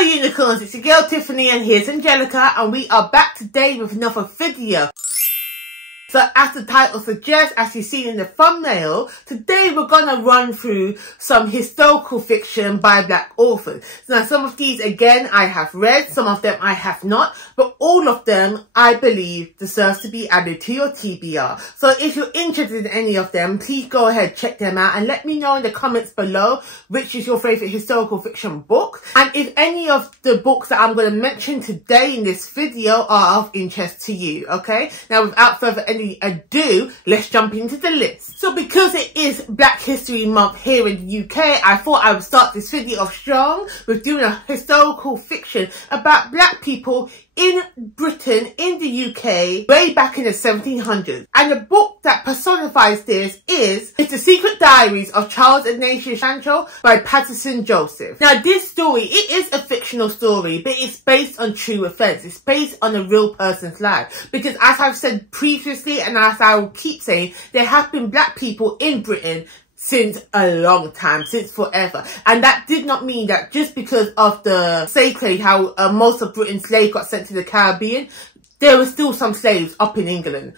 Hello unicorns, it's your girl Tiffany and here's Angelica and we are back today with another video. So as the title suggests, as you see in the thumbnail, today we're going to run through some historical fiction by black authors. Now some of these again I have read, some of them I have not, but all of them I believe deserves to be added to your TBR. So if you're interested in any of them, please go ahead, check them out and let me know in the comments below which is your favourite historical fiction book. And if any of the books that I'm going to mention today in this video are of interest to you, okay? Now without further ado, let's jump into the list. So because it is Black History Month here in the UK, I thought I would start this video off strong with doing a historical fiction about black people in Britain, in the UK, way back in the 1700s. And the book that personifies this is The Secret Diaries of Charles Ignatius Sancho by Patterson Joseph. Now this story, it is a fictional story, but it's based on true events. It's based on a real person's life. Because as I've said previously, and as I will keep saying, there have been black people in Britain since a long time, since forever. And that did not mean that just because of the slave trade, how most of Britain's slaves got sent to the Caribbean, there were still some slaves up in England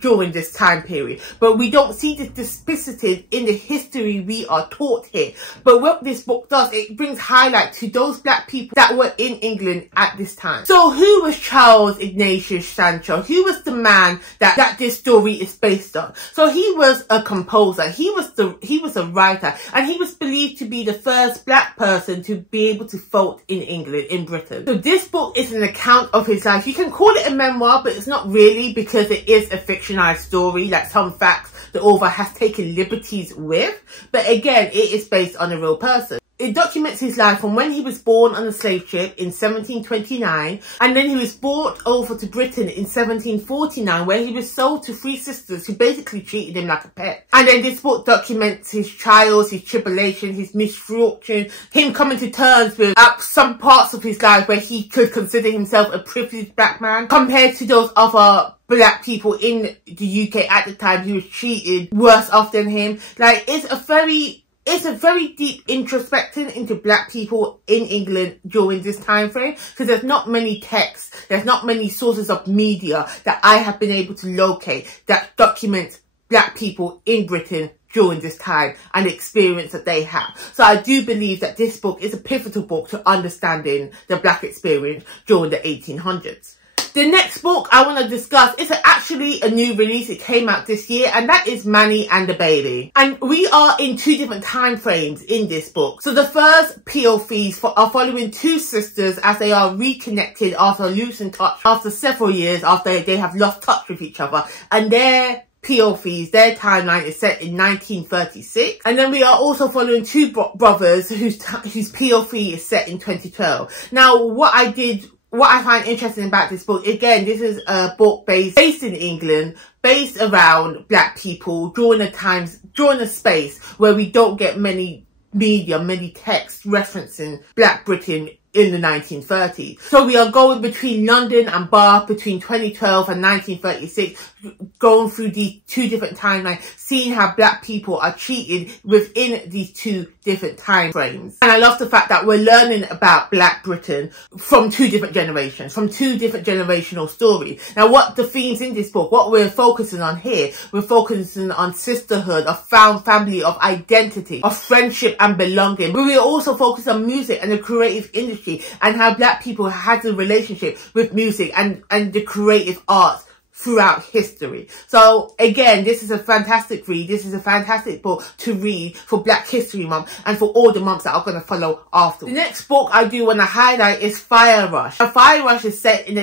during this time period. But we don't see this duplicity in the history we are taught here. But what this book does, it brings highlight to those black people that were in England at this time. So who was Charles Ignatius Sancho? Who was the man that this story is based on? So he was a composer. He was a writer. And he was believed to be the first black person to be able to vote in England, in Britain. So this book is an account of his life. You can call it a memoir, but it's not really, because it is a fictionalized story, like some facts the author has taken liberties with. But again, it is based on a real person. It documents his life from when he was born on a slave ship in 1729, and then he was brought over to Britain in 1749, where he was sold to three sisters who basically treated him like a pet. And then this book documents his trials, his tribulation, his misfortune, him coming to terms with some parts of his life where he could consider himself a privileged black man compared to those other black people in the UK at the time who was treated worse off than him. Like, it's a very deep introspection into black people in England during this time frame, because there's not many texts, there's not many sources of media that I have been able to locate that document black people in Britain during this time and the experience that they have. So I do believe that this book is a pivotal book to understanding the black experience during the 1800s. The next book I want to discuss is actually a new release. It came out this year, and that is Manny and the Baby. And we are in two different time frames in this book. So the first POVs are following two sisters as they are reconnected after losing touch, after several years after they have lost touch with each other. And their POVs, their timeline is set in 1936. And then we are also following two brothers whose POV is set in 2012. Now, what I find interesting about this book, again, this is a book based in England, based around black people during a space where we don't get many media, many texts referencing Black Britain in the 1930s. So we are going between London and Bath between 2012 and 1936, going through these two different timelines, seeing how black people are treated within these two different time frames. And I love the fact that we're learning about Black Britain from two different generations, from two different generational stories. Now, what the themes in this book, what we're focusing on here, we're focusing on sisterhood, of found family, of identity, of friendship and belonging. But we're also focused on music and the creative industry, and how black people had a relationship with music and the creative arts throughout history. So again, this is a fantastic read. This is a fantastic book to read for Black History Month and for all the months that are going to follow after. The next book I do want to highlight is Fire Rush. Now, Fire Rush is set in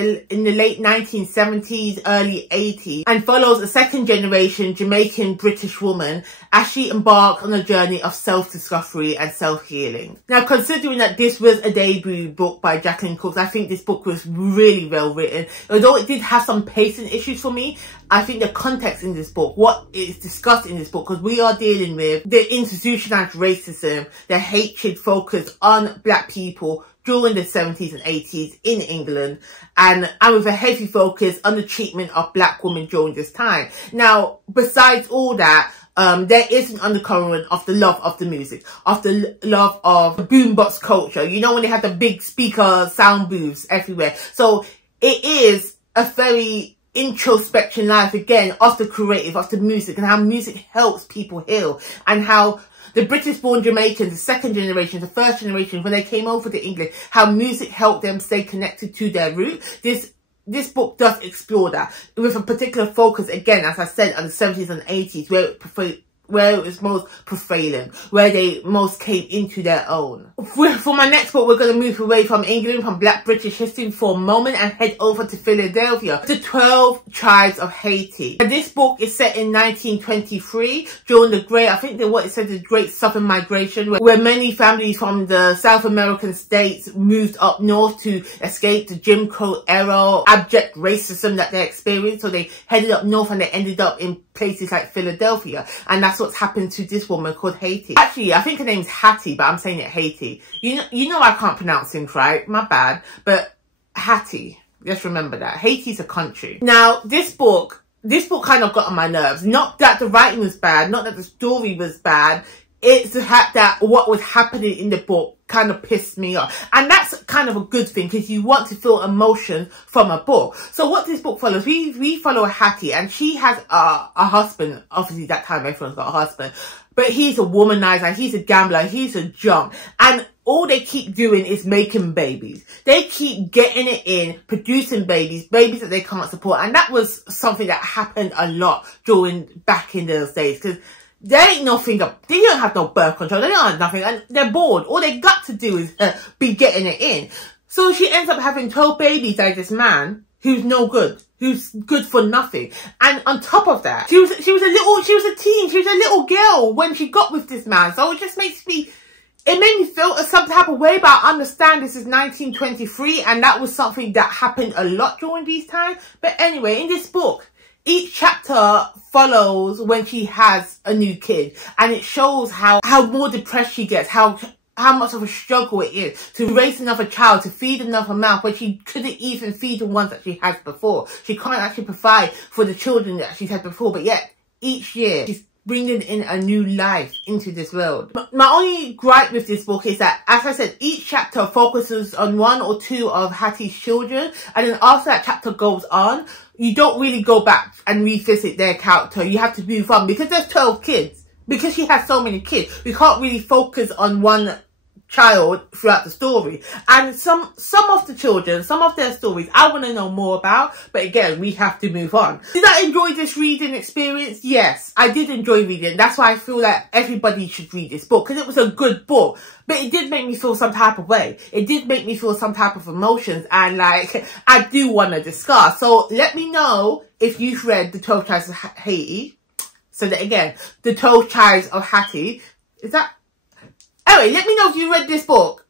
the late 1970s, early 80s, and follows a second generation Jamaican British woman as she embarks on a journey of self-discovery and self-healing. Now, considering that this was a debut book by Jacqueline Cooks, I think this book was really well written. Although it did have some pacing issues for me, I think the context in this book, what is discussed in this book, because we are dealing with the institutionalized racism, the hatred focused on black people during the 70s and 80s in England, and with a heavy focus on the treatment of black women during this time. Now, besides all that, there is an undercurrent of the love of the music, of the love of boombox culture. You know, when they have the big speaker sound booths everywhere. So it is a very introspection life again of the creative, of the music, and how music helps people heal, and how the British-born Jamaicans, the second generation, the first generation, when they came over to England, how music helped them stay connected to their roots. This book does explore that with a particular focus, again, as I said, on the 70s and 80s, where it was most prevalent, where they most came into their own. For my next book, we're going to move away from England, from Black British history for a moment, and head over to Philadelphia, the 12 Tribes of Haiti. And this book is set in 1923 during the the Great Southern Migration, where many families from the South American states moved up north to escape the Jim Crow era, abject racism that they experienced. So they headed up north and they ended up in places like Philadelphia, and that's what's happened to this woman called Hattie. Actually, I think her name's Hattie, but I'm saying it Haiti. You know I can't pronounce things right, my bad, but Hattie, just remember that. Haiti's a country. Now, this book kind of got on my nerves. Not that the writing was bad, not that the story was bad, it's the fact that what was happening in the book kind of pissed me off. And that's kind of a good thing, because you want to feel emotion from a book. So what this book follows, we follow Hattie, and she has a husband. Obviously, that time everyone's got a husband. But he's a womanizer, he's a gambler, he's a junk. And all they keep doing is making babies. They keep getting it in, producing babies that they can't support. And that was something that happened a lot back in those days, because there ain't nothing up. They don't have no birth control. They don't have nothing, and they're bored. All they got to do is be getting it in. So she ends up having 12 babies by this man who's no good, who's good for nothing. And on top of that, she was a little girl when she got with this man. So it just made me feel some type of way. But I understand this is 1923, and that was something that happened a lot during these times. But anyway, in this book, each chapter follows when she has a new kid, and it shows how more depressed she gets, how much of a struggle it is to raise another child, to feed another mouth, when she couldn't even feed the ones that she had before. She can't actually provide for the children that she's had before, but yet each year she's bringing in a new life into this world. My only gripe with this book is that, as I said, each chapter focuses on one or two of Hattie's children, and then after that chapter goes on, you don't really go back and revisit their character. You have to move on, because there's 12 kids. Because she has so many kids, we can't really focus on one child throughout the story. And some of the children, some of their stories, I want to know more about, but again, we have to move on. Did I enjoy this reading experience? Yes, I did enjoy reading. That's why I feel like everybody should read this book, because it was a good book, but it did make me feel some type of way. It did make me feel some type of emotions, and like, I do want to discuss. So let me know if you've read The 12 Tribes of Haiti. So that again, The 12 Tribes of Hattie. Is that... Anyway, let me know if you read this book,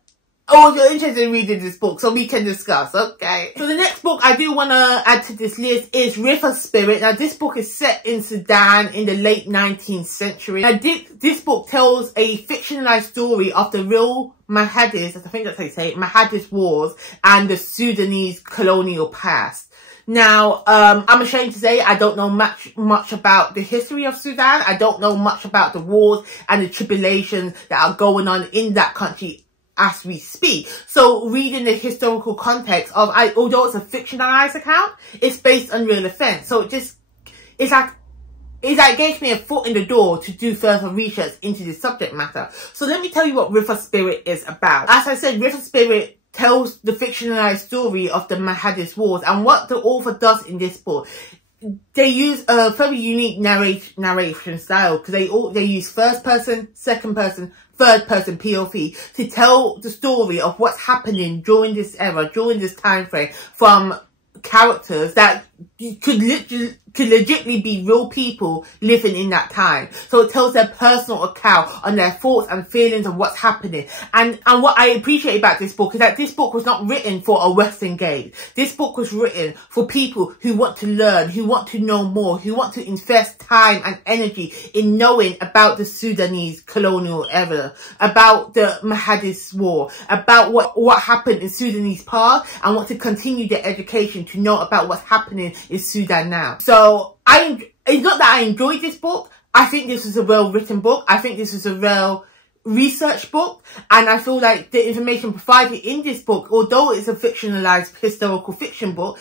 or if you're interested in reading this book, so we can discuss, okay? So the next book I do want to add to this list is River Spirit. Now, this book is set in Sudan in the late 19th century. Now, this book tells a fictionalized story of the real Mahadis, I think that's how you say it, Mahadis Wars, and the Sudanese colonial past. Now, I'm ashamed to say I don't know much about the history of Sudan. I don't know much about the wars and the tribulations that are going on in that country as we speak. So reading the historical context of, although it's a fictionalized account, it's based on real events. So it's like it gave me a foot in the door to do further research into this subject matter. So let me tell you what River Spirit is about. As I said, River Spirit tells the fictionalized story of the Mahadis Wars, and what the author does in this book, they use a very unique narration style, because they use first person, second person, third person POV to tell the story of what's happening during this era, during this time frame, from characters that could legitimately be real people living in that time. So it tells their personal account on their thoughts and feelings of what's happening. And what I appreciate about this book is that this book was not written for a Western gaze. This book was written for people who want to learn, who want to know more, who want to invest time and energy in knowing about the Sudanese colonial era, about the Mahadis War, about what happened in Sudanese past, and want to continue their education to know about what's happening in Sudan now. So it's not that I enjoyed this book. I think this was a well-written book. I think this was a well research book, and I feel like the information provided in this book, although it's a fictionalized historical fiction book,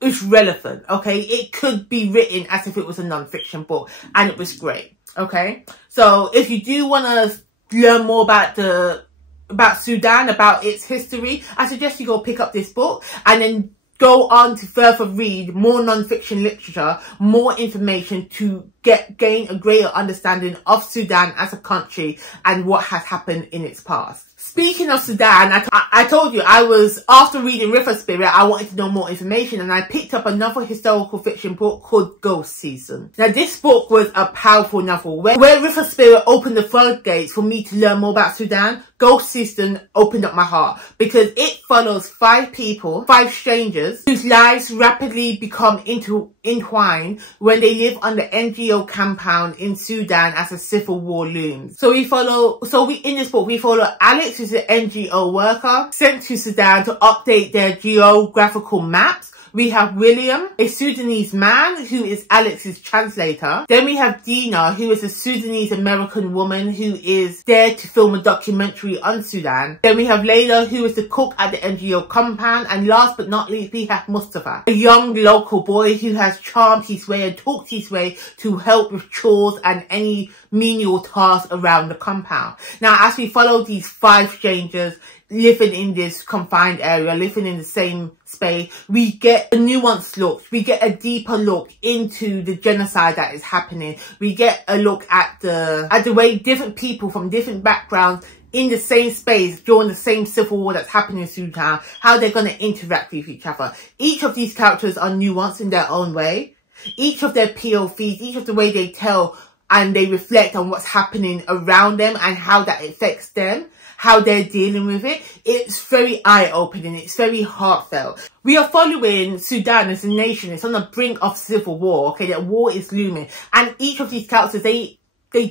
is relevant. Okay, it could be written as if it was a non-fiction book, and it was great. Okay, so if you do want to learn more about Sudan, about its history, I suggest you go pick up this book and then go on to further read more non-fiction literature, more information to gain a greater understanding of Sudan as a country and what has happened in its past. Speaking of Sudan, I told you after reading River Spirit, I wanted to know more information, and I picked up another historical fiction book called Ghost Season. Now, this book was a powerful novel. Where River Spirit opened the floodgates for me to learn more about Sudan, Ghost Season opened up my heart, because it follows 5 people, 5 strangers, whose lives rapidly become entwined when they live on the NGO compound in Sudan as a civil war looms. In this book, we follow Alex, who's an NGO worker sent to Sudan to update their geographical maps. We have William, a Sudanese man who is Alex's translator. Then we have Dina, who is a Sudanese American woman who is there to film a documentary on Sudan. Then we have Layla, who is the cook at the NGO compound. And last but not least, we have Mustafa, a young local boy who has charmed his way and talked his way to help with chores and any menial tasks around the compound. Now, as we follow these 5 strangers living in this confined area, living in the same space, we get a nuanced look. We get a deeper look into the genocide that is happening. We get a look at the way different people from different backgrounds in the same space during the same civil war that's happening in Sudan, how they're going to interact with each other. Each of these characters are nuanced in their own way. Each of their POVs, each of the way they tell and they reflect on what's happening around them and how that affects them, how they're dealing with it. It's very eye-opening. It's very heartfelt. We are following Sudan as a nation. It's on the brink of civil war. Okay, that war is looming. And each of these characters, they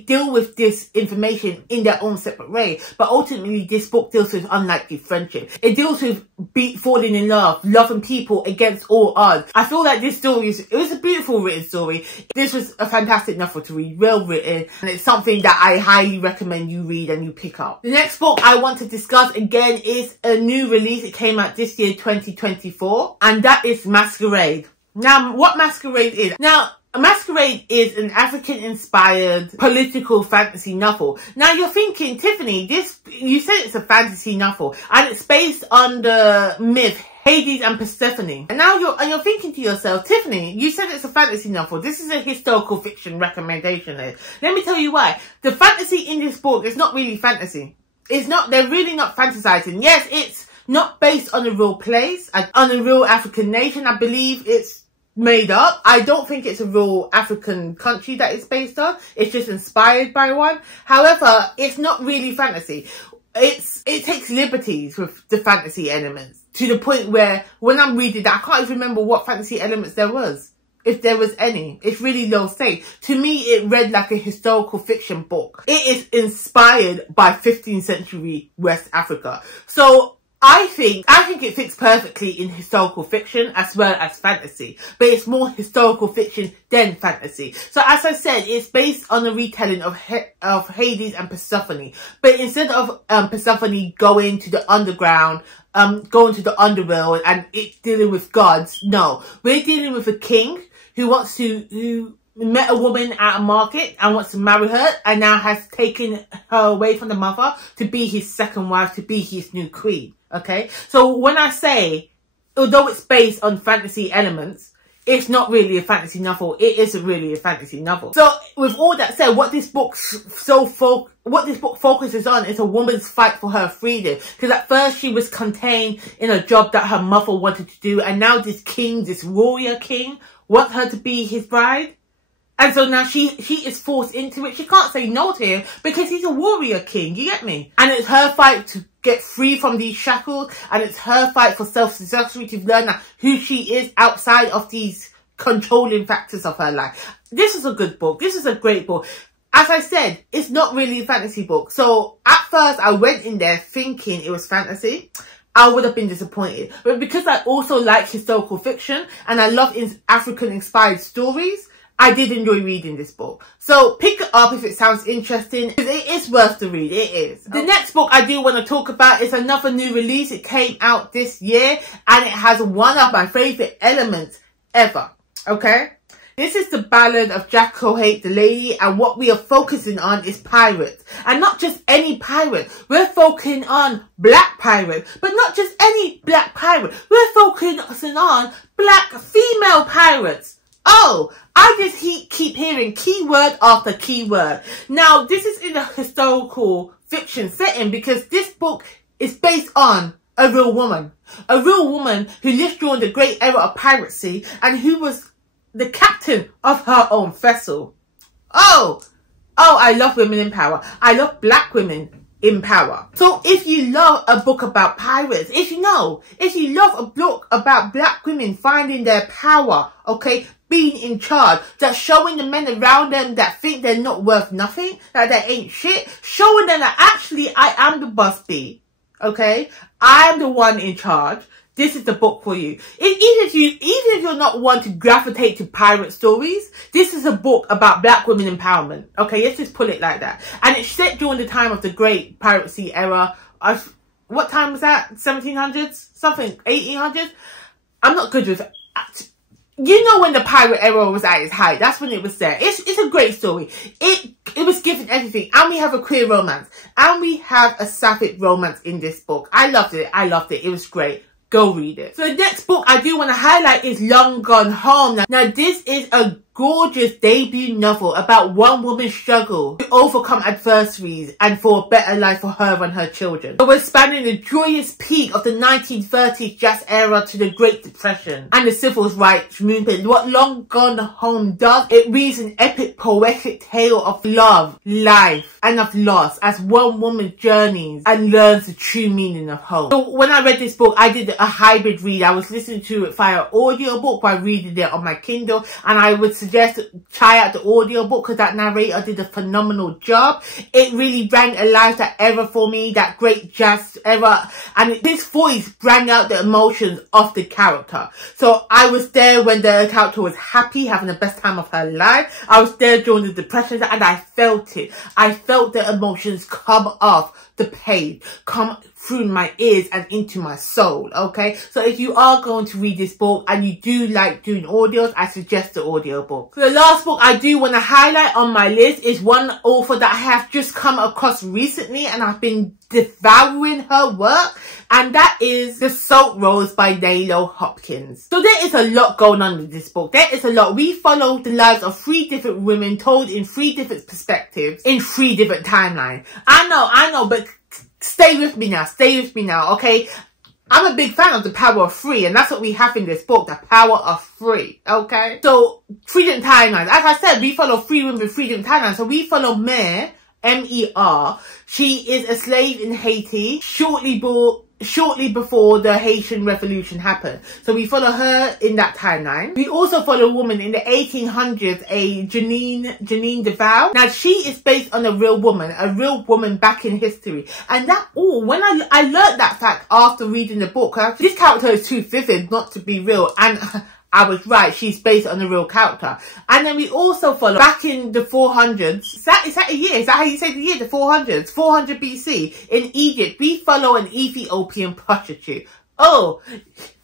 deal with this information in their own separate way. But ultimately, this book deals with unlikely friendship. It deals with falling in love, loving people against all odds. I feel like this story it was a beautiful written story. This was a fantastic novel to read, well written, and it's something that I highly recommend you read and you pick up. The next book I want to discuss again is a new release. It came out this year, 2024, and that is Masquerade. Now, what Masquerade is? Now, Masquerade is an African-inspired political fantasy novel. Now you're thinking, Tiffany, you said it's a fantasy novel, and it's based on the myth Hades and Persephone. And now you're thinking to yourself, Tiffany, you said it's a fantasy novel. This is a historical fiction recommendation list. Let me tell you why. The fantasy in this book is not really fantasy. They're really not fantasizing. Yes, it's not based on a real place, on a real African nation. I believe it's made up. I don't think it's a real African country that it's based on. It's just inspired by one. However, it's not really fantasy. It takes liberties with the fantasy elements to the point where when I'm reading that, I can't even remember what fantasy elements there was, if there was any. It's really low stakes. To me, it read like a historical fiction book. It is inspired by 15th century West Africa. So I think it fits perfectly in historical fiction as well as fantasy, but it's more historical fiction than fantasy. So as I said, it's based on a retelling of Hades and Persephone, but instead of Persephone going to the underground, going to the underworld and it dealing with gods, no, we're dealing with a king who met a woman at a market and wants to marry her, and now has taken her away from the mother to be his second wife, to be his new queen. Okay, so when I say, although it's based on fantasy elements, it's not really a fantasy novel. It isn't really a fantasy novel. So with all that said, what this book focuses on is a woman's fight for her freedom. Because at first she was contained in a job that her mother wanted to do, and now this king, this warrior king, wants her to be his bride. And so now she is forced into it. She can't say no to him because he's a warrior king, you get me? And it's her fight to get free from these shackles, and it's her fight for self-discovery, to learn who she is outside of these controlling factors of her life. This is a good book. This is a great book. As I said, it's not really a fantasy book. So at first I went in there thinking it was fantasy. I would have been disappointed. But because I also like historical fiction and I love African-inspired stories, I did enjoy reading this book. So pick it up if it sounds interesting, because it is worth the read. It is. The next book I do want to talk about is another new release. It came out this year and it has one of my favourite elements ever. Okay? This is The Ballad of Jacko Hate the Lady, and what we are focusing on is pirates. And not just any pirate. We're focusing on black pirates. But not just any black pirate. We're focusing on black female pirates. Oh, I just keep hearing keyword after keyword. Now, this is in a historical fiction setting because this book is based on a real woman. A real woman who lived during the great era of piracy and who was the captain of her own vessel. Oh, I love women in power. I love black women in power. So if you love a book about pirates, if you love a book about black women finding their power, okay, being in charge, just showing the men around them that think they're not worth nothing, that they ain't shit, showing them that actually I am the boss bee, okay, I am the one in charge. This is the book for you. Even if you're not one to gravitate to pirate stories, this is a book about black women empowerment. Okay, let's just put it like that. And it's set during the time of the great piracy era. What time was that? 1700s? Something? 1800s? I'm not good with... You know when the pirate era was at its height. That's when it was there. It's a great story. It was given everything. And we have a queer romance. And we have a sapphic romance in this book. I loved it. It was great. Go read it. So the next book I do want to highlight is Long Gone Home. Now this is a gorgeous debut novel about one woman's struggle to overcome adversaries and for a better life for her and her children. So we're spanning the joyous peak of the 1930s jazz era to the Great Depression and the civil rights movement. What Long Gone Home does, it reads an epic poetic tale of love, life and of loss as one woman journeys and learns the true meaning of home. So when I read this book, I did a hybrid read. I was listening to it via audiobook by reading it on my Kindle, and I would suggest try out the audiobook because that narrator did a phenomenal job. It really rang alive that era for me, that great jazz era, and this voice rang out the emotions of the character. So I was there when the character was happy, having the best time of her life. I was there during the depression and I felt it. I felt the emotions come off the page, come through my ears and into my soul, okay? So if you are going to read this book and you do like doing audios, I suggest the audiobook. So the last book I do want to highlight on my list is one author that I have just come across recently and I've been devouring her work, and that is The Salt Rose by Nalo Hopkins. So there is a lot going on in this book. There is a lot. We follow the lives of 3 different women told in 3 different perspectives in 3 different timelines. I know, but stay with me now, okay? I'm a big fan of the power of 3, and that's what we have in this book, the power of 3, okay? So, 3 different timelines. As I said, we follow 3 women, 3 different timelines. So we follow Mer, M-E-R. She is a slave in Haiti shortly before the Haitian Revolution happened. So we follow her in that timeline. We also follow a woman in the 1800s, a Janine DeVoe. Now she is based on a real woman back in history. And that, when I learned that fact after reading the book, this character is too vivid not to be real. And I was right, she's based on a real character. And then we also follow back in the 400s. Is that a year? Is that how you say the year? The 400s? 400 BC in Egypt. We follow an Ethiopian prostitute. Oh,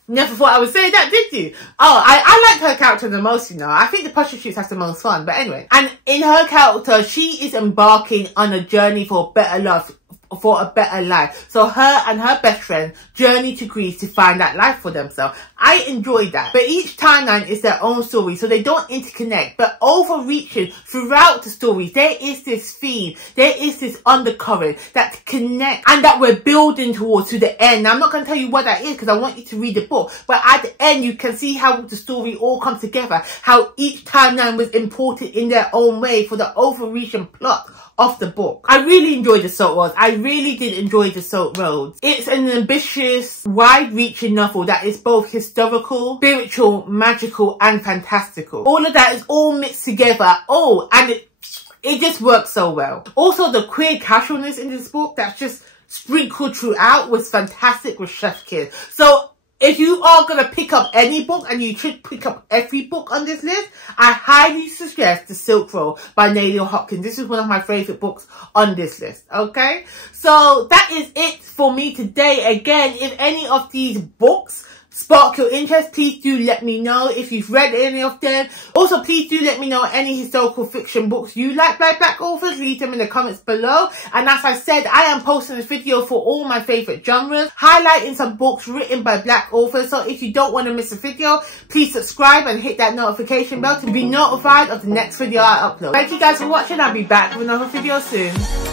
never thought I would say that, did you? Oh, I like her character the most, you know. I think the prostitutes have the most fun. But anyway. And in her character, she is embarking on a journey for a better life. So her and her best friend journey to Greece to find that life for themselves. I enjoyed that. But each timeline is their own story, so they don't interconnect. But overreaching throughout the stories, there is this theme, there is this undercurrent that connect and that we're building towards to the end. Now, I'm not going to tell you what that is because I want you to read the book. But at the end, you can see how the story all comes together, how each timeline was important in their own way for the overreaching plot of the book. I really enjoyed The Salt Rose. I really did enjoy The Salt Rose. It's an ambitious, wide-reaching novel that is both historical, spiritual, magical, and fantastical. All of that is all mixed together. Oh, and it just works so well. Also, the queer casualness in this book that's just sprinkled throughout was fantastic with Chef Kiss. So if you are going to pick up any book, and you should pick up every book on this list, I highly suggest The Silk Road by Nadia Hopkins. This is one of my favourite books on this list, okay? So that is it for me today. Again, if any of these books spark your interest, please do let me know if you've read any of them. Also, please do let me know any historical fiction books you like by Black authors. Leave them in the comments below. And as I said, I am posting this video for all my favourite genres, highlighting some books written by Black authors. So if you don't want to miss a video, please subscribe and hit that notification bell to be notified of the next video I upload. Thank you guys for watching. I'll be back with another video soon.